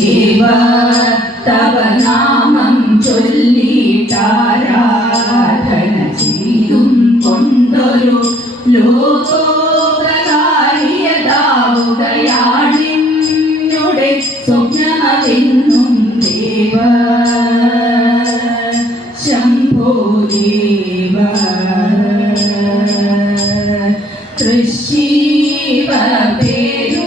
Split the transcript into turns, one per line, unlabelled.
ശിവ തവനാമം ചൊല്ലി താരാധന ചെയ്തും കൊണ്ടൊരു ലോകോപകാരിയതാവുകയാണിന്നുടെ സ്വപ്നമെന്നും ദേവ. ശംഭോ ദേവ തൃശീവ പേരു